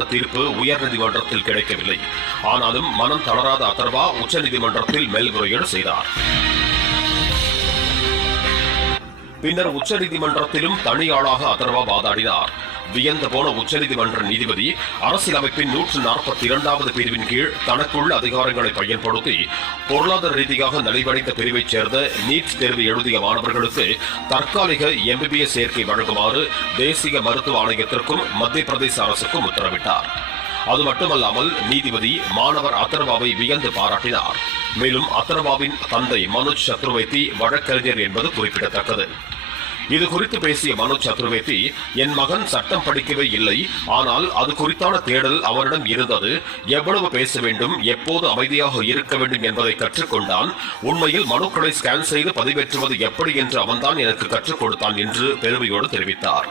தீர்ப்பு உயர்நீதிமன்றத்தில் கிடைக்கவில்லை. ஆனாலும் மனம் தளராத அதர்வா உச்சநீதிமன்றத்தில் மேல்முறையீடு செய்தார். பின்னர் உச்சநீதிமன்றத்திலும் தனியாளாக அதர்வா வாதாடினார். வியந்து போன உச்சநீதிமன்ற நீதிபதி அரசியலமைப்பின் 142வது பிரிவின் கீழ் தனக்குள்ள அதிகாரங்களை பயன்படுத்தி பொருளாதார ரீதியாக நலிவடைந்த பிரிவைச் சேர்ந்த நீட் தேர்வு எழுதிய மாணவர்களுக்கு தற்காலிக MBBS சேர்க்கை வழங்குமாறு தேசிய மருத்துவ ஆணையத்திற்கும் மத்திய பிரதேச அரசுக்கும் உத்தரவிட்டார். அது மட்டுமல்லாமல் நீதிபதி மாணவர் அதர்வாவை வியந்து பாராட்டினார். மேலும் அதர்வாவின் தந்தை மனோஜ் சத்ருவேதி வழக்கறிஞர் என்பது குறிப்பிடத்தக்கது. இது குறித்து பேசிய மனோஜ் சத்ருவேதி, என் மகன் சட்டம் படிக்கவே இல்லை, ஆனால் அது குறித்தான தேடல் அவரிடம் இருந்தது. எவ்வளவு பேச வேண்டும், எப்போது அமைதியாக இருக்க வேண்டும் என்பதை கற்றுக்கொண்டான். உண்மையில் மனுக்களை ஸ்கேன் செய்து பதிவேற்றுவது எப்படி என்று அவன்தான் எனக்கு கற்றுக் கொடுத்தான் என்று பெருமையோடு தெரிவித்தார்.